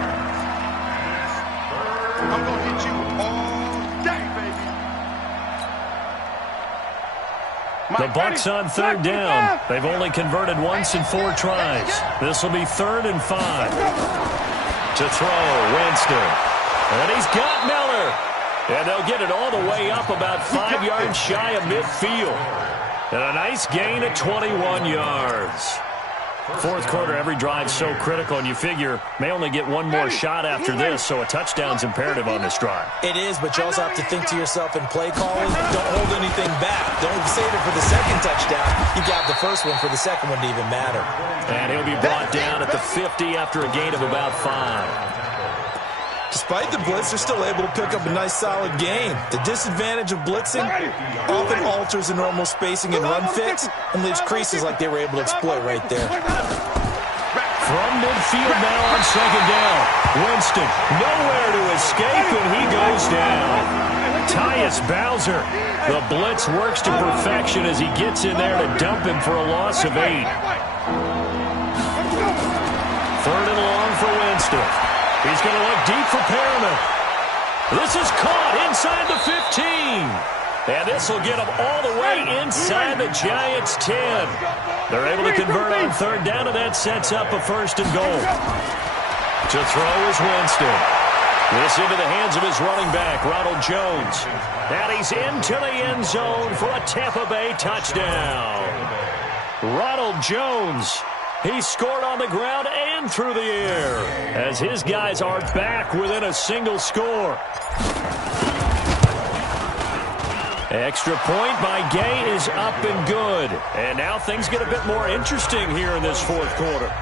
I'm going to hit you all day, baby. The Bucs on 3rd down. They've only converted once in 4 tries. This will be 3rd and 5. To throw, Winston. And he's got Miller. And they'll get it all the way up about 5 yards shy of midfield. And a nice gain of 21 yards. 4th quarter, every drive so critical, and you figure may only get one more shot after this, so a touchdown's imperative on this drive. It is, but you also have to think to yourself in play calling, don't hold anything back. Don't save it for the second touchdown. You got the first one for the second one to even matter. And he'll be brought down at the 50 after a gain of about 5. Despite the blitz, they're still able to pick up a nice, solid gain. The disadvantage of blitzing often alters the normal spacing and run fits and leaves creases like they were able to exploit right there. From midfield now on second down. Winston, nowhere to escape, and he goes down. Tyus Bowser. The blitz works to perfection as he gets in there to dump him for a loss of 8. 3rd and long for Winston. He's going to look deep for Perriman. This is caught inside the 15. And this will get them all the way inside the Giants' 10. They're able to convert on 3rd down, and that sets up a 1st and goal. To throw is Winston. This into the hands of his running back, Ronald Jones. And he's into the end zone for a Tampa Bay touchdown. Ronald Jones. He scored on the ground and through the air as his guys are back within a single score. Extra point by Gay is up and good. And now things get a bit more interesting here in this 4th quarter.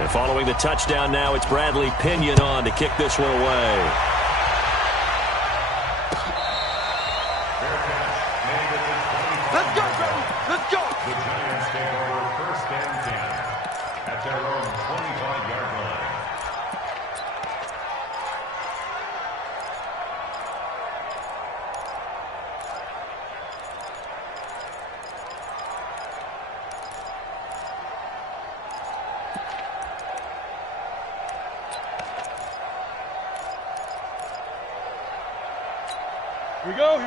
And following the touchdown now, it's Bradley Pinion on to kick this one away. Let's go, baby. Let's go. The Giants take over 1st and 10 at their own 25-yard line.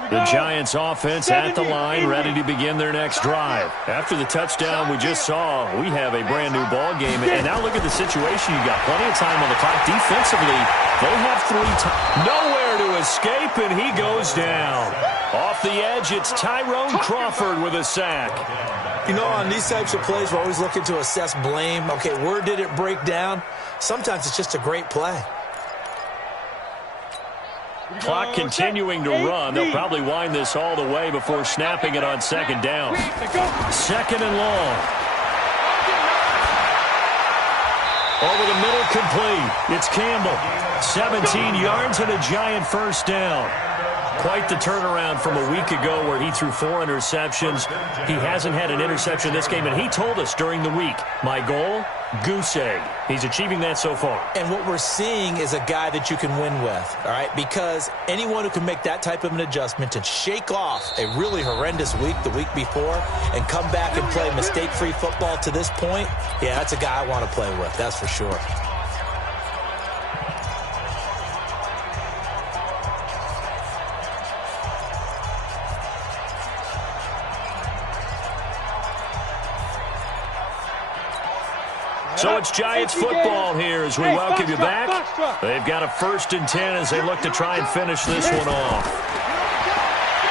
The Giants offense at the line, ready to begin their next drive. After the touchdown we just saw, we have a brand new ball game. And now look at the situation. You got plenty of time on the clock. Defensively, they have 3 times. Nowhere to escape, and he goes down. Off the edge, it's Tyrone Crawford with a sack. You know, on these types of plays, we're always looking to assess blame. Okay, where did it break down? Sometimes it's just a great play. Clock continuing to run. They'll probably wind this all the way before snapping it on 2nd down. 2nd and long. Over the middle, complete. It's Campbell. 17 yards and a Giant 1st down. Quite the turnaround from a week ago where he threw 4 interceptions. He hasn't had an interception this game, and he told us during the week, my goal, goose egg. He's achieving that so far. And what we're seeing is a guy that you can win with, all right? Because anyone who can make that type of an adjustment and shake off a really horrendous week the week before and come back and play mistake-free football to this point, yeah, that's a guy I want to play with, that's for sure. So it's Giants football here as we welcome you back. They've got a 1st and 10 as they look to try and finish this one off.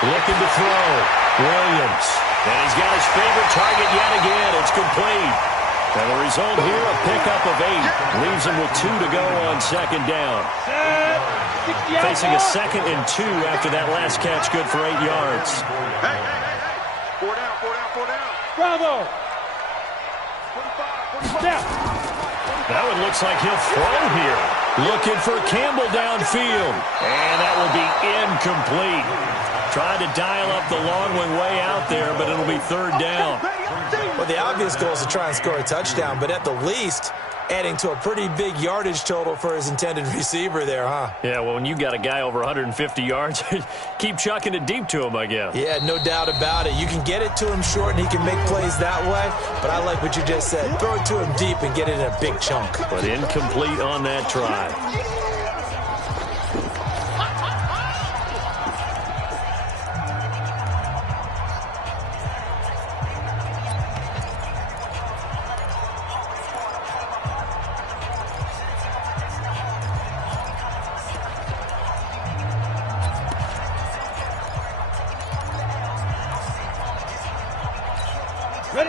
Looking to throw. Williams. And he's got his favorite target yet again. It's complete. And the result here, a pickup of 8. Leaves him with 2 to go on 2nd down. Facing a 2nd and 2 after that last catch, good for 8 yards. Hey. 4 down, 4 down, 4 down. Bravo. That one looks like he'll throw here. Looking for Campbell downfield. And that will be incomplete. Tried to dial up the long one way out there, but it'll be 3rd down. Well, the obvious goal is to try and score a touchdown, but at the least, adding to a pretty big yardage total for his intended receiver there, huh? Yeah, well, when you got a guy over 150 yards, keep chucking it deep to him, I guess. Yeah, no doubt about it. You can get it to him short, and he can make plays that way, but I like what you just said. Throw it to him deep and get it in a big chunk. But incomplete on that try.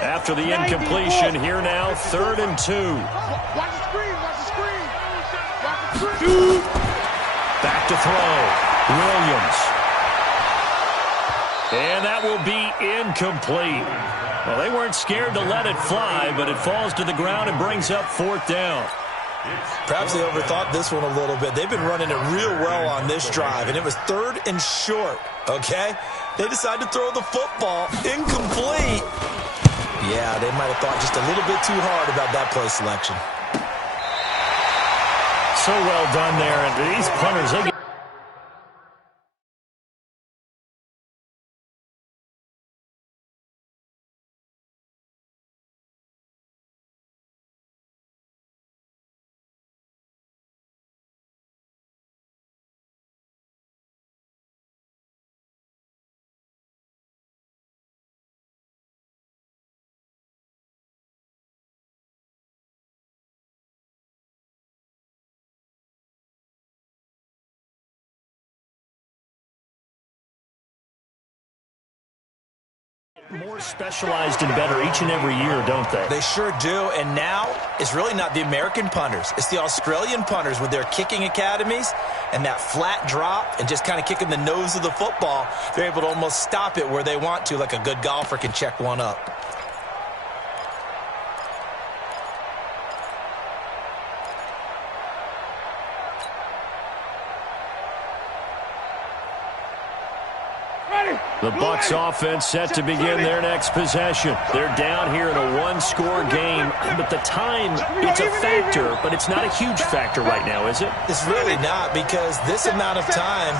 After the incompletion, here now, 3rd and 2. Watch the screen, watch the screen. Watch the screen. Back to throw. Williams. And that will be incomplete. Well, they weren't scared to let it fly, but it falls to the ground and brings up 4th down. Perhaps they overthought this one a little bit. They've been running it real well on this drive, and it was 3rd and short, okay? They decided to throw the football. Incomplete. Yeah, they might have thought just a little bit too hard about that play selection. So well done there. And these punters, they get more specialized and better each and every year, don't they? They sure do, and now it's really not the American punters. It's the Australian punters with their kicking academies and that flat drop and just kind of kicking the nose of the football. They're able to almost stop it where they want to, like a good golfer can check one up. The Bucs offense set to begin their next possession. They're down here in a one-score game, but the time, it's a factor, but it's not a huge factor right now, is it? It's really not, because this amount of time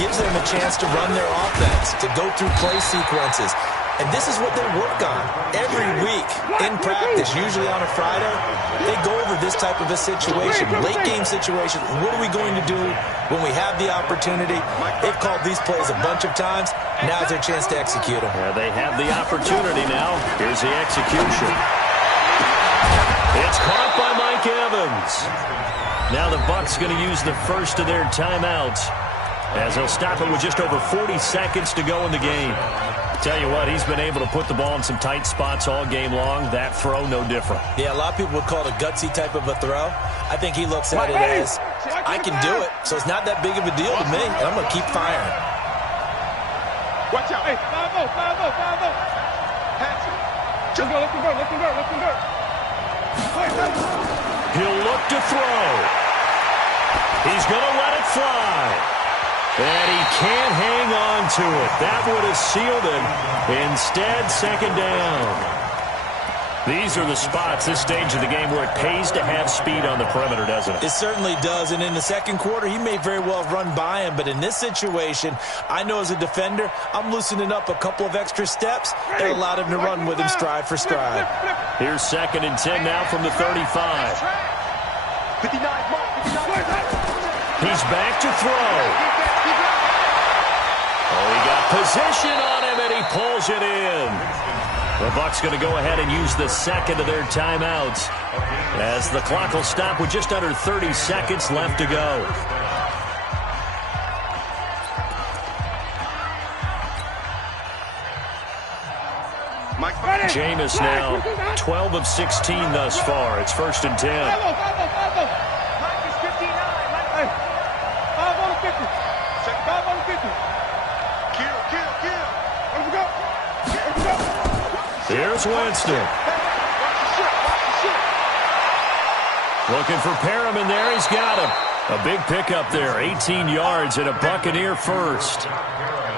gives them a chance to run their offense, to go through play sequences. And this is what they work on every week in practice, usually on a Friday. They go over this type of a situation, late-game situation. What are we going to do when we have the opportunity? They've called these plays a bunch of times. Now's their chance to execute them. Yeah, they have the opportunity now. Here's the execution. It's caught by Mike Evans. Now the Bucs going to use the first of their timeouts, as they'll stop it with just over 40 seconds to go in the game. Tell you what, he's been able to put the ball in some tight spots all game long. That throw, no different. Yeah, a lot of people would call it a gutsy type of a throw. I think he looks at it as, I can do it, so it's not that big of a deal to me, and I'm going to keep firing. Watch out. Hey, 5-0, 5-0, 5-0. Pass it. Let's go, let him go, let him go, let him go. He'll look to throw. He's going to let it fly. And he can't hang on to it. That would have sealed it. Instead, second down. These are the spots, this stage of the game, where it pays to have speed on the perimeter, doesn't it? It certainly does. And in the second quarter, he may very well run by him. But in this situation, I know as a defender, I'm loosening up a couple of extra steps and allowed him to run with him stride for stride. Here's 2nd and 10 now from the 35. 59, Mark, 59. He's back to throw. Oh, he got position on him, and he pulls it in. The Bucs going to go ahead and use the second of their timeouts, as the clock will stop with just under 30 seconds left to go. Jameis now 12 of 16 thus far. It's 1st and 10. Mike is 59. Hey, 5 on the 50. Check 5 on the 50. Kill. Let's go. Here's Winston. Looking for Perriman there. He's got him. A big pickup there. 18 yards and a Buccaneer first.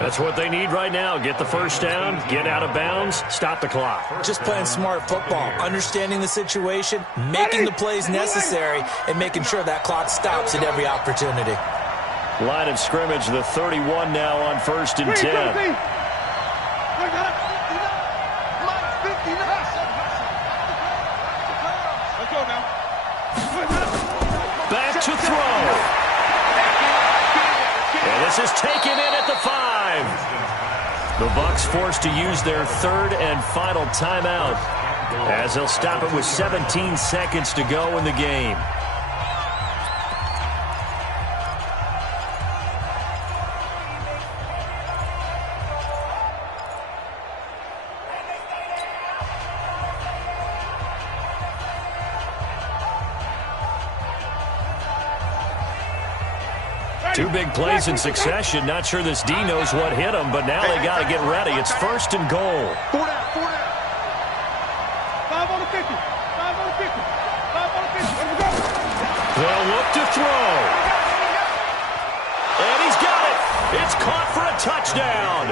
That's what they need right now. Get the first down, get out of bounds, stop the clock. Just playing smart football, understanding the situation, making the plays necessary, and making sure that clock stops at every opportunity. Line of scrimmage, the 31 now on 1st and 10. Let's go now. Back to throw. And this is taken in at the 5. The Bucs forced to use their 3rd and final timeout, as they'll stop it with 17 seconds to go in the game. Two big plays in succession. Not sure this D knows what hit him, but now they got to get ready. It's 1st and goal. 4 down. 5 on the 50. 5 on the 50. 5 on the 50. Let's go. They'll look to throw. And he's got it. It's caught for a touchdown.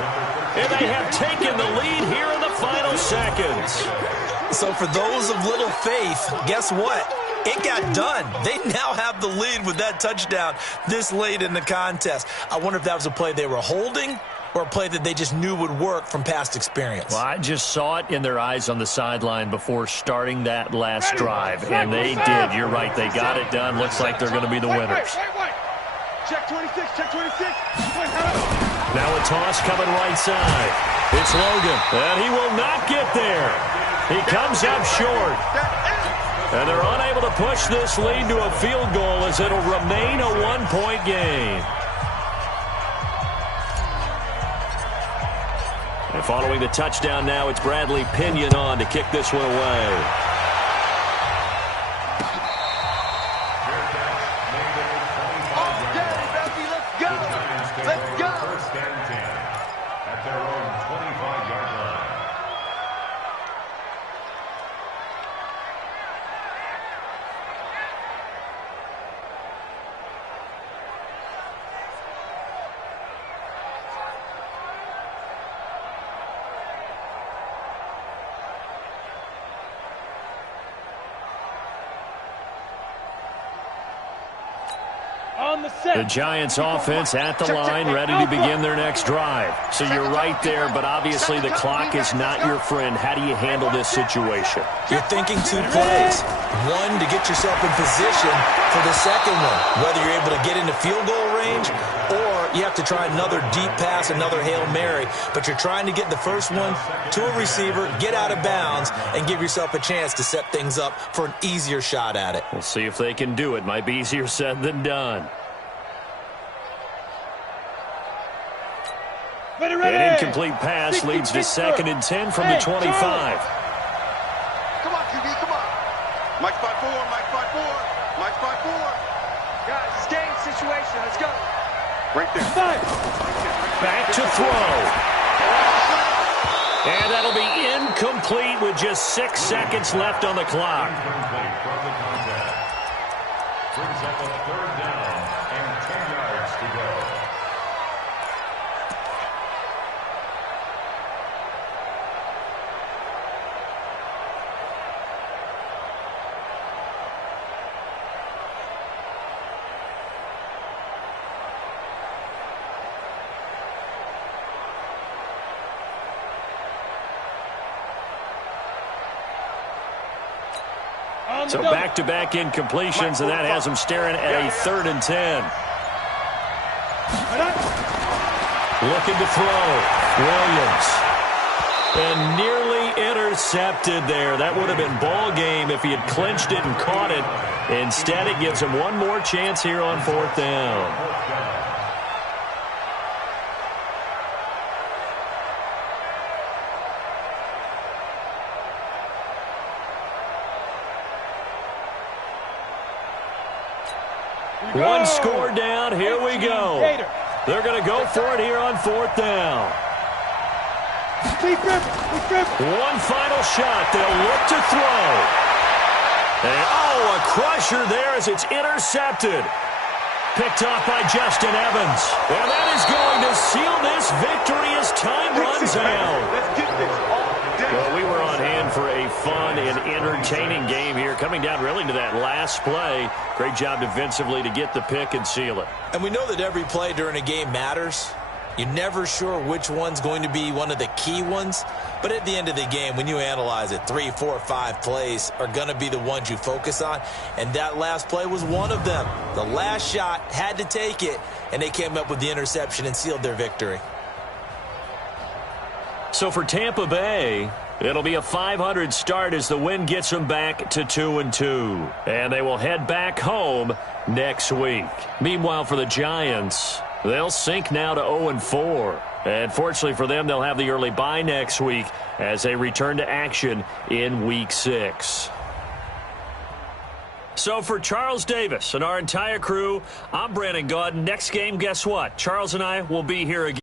And they have taken the lead here in the final seconds. So for those of little faith, guess what? It got done. They now have the lead with that touchdown this late in the contest. I wonder if that was a play they were holding or a play that they just knew would work from past experience. Well, I just saw it in their eyes on the sideline before starting that last drive, and they did. You're right. They got it done. Looks like they're going to be the winners. Check 26, check 26. Now a toss coming right side. It's Logan, and he will not get there. He comes up short. And they're unable to push this lead to a field goal as it'll remain a one-point game. And following the touchdown now, it's Bradley Pinion on to kick this one away. Let's go. First and 10 at their own 25-yard line. The Giants offense at the line, ready to begin their next drive. So you're right there, but obviously the clock is not your friend. How do you handle this situation? You're thinking two plays. One, to get yourself in position for the second one, whether you're able to get into field goal range or you have to try another deep pass, another Hail Mary. But you're trying to get the first one to a receiver, get out of bounds, and give yourself a chance to set things up for an easier shot at it. We'll see if they can do it. Might be easier said than done. An incomplete pass leads to 2nd and 10 from the 25. Come on, QB, come on. Mike 5-4, Mike 5-4, Mike 5-4. Guys, it's game situation. Let's go. Right there. Back to throw. And that'll be incomplete with just 6 seconds left on the clock. Incomplete from the contact. Brings up a 3rd down and 10 yards to go. So back-to-back incompletions, and that has them staring at a 3rd and 10. Looking to throw. Williams. And nearly intercepted there. That would have been ball game if he had clinched it and caught it. Instead, it gives him one more chance here on 4th down. One score down. Here we go. They're going to go for it here on 4th down. One final shot. They'll look to throw. And, a crusher there as it's intercepted. Picked off by Justin Evans. And that is going to seal this victory as time runs out. Let's get this all day. Well, we were on hand for a fun and entertaining game here, coming down really to that last play. Great job defensively to get the pick and seal it. And we know that every play during a game matters. You're never sure which one's going to be one of the key ones. But at the end of the game, when you analyze it, 3, 4, 5 plays are going to be the ones you focus on. And that last play was one of them. The last shot had to take it, and they came up with the interception and sealed their victory. So for Tampa Bay, it'll be a 500 start as the win gets them back to 2-2. And they will head back home next week. Meanwhile, for the Giants, they'll sink now to 0-4. And fortunately for them, they'll have the early bye next week as they return to action in Week 6. So for Charles Davis and our entire crew, I'm Brandon Gaudin. Next game, guess what? Charles and I will be here again.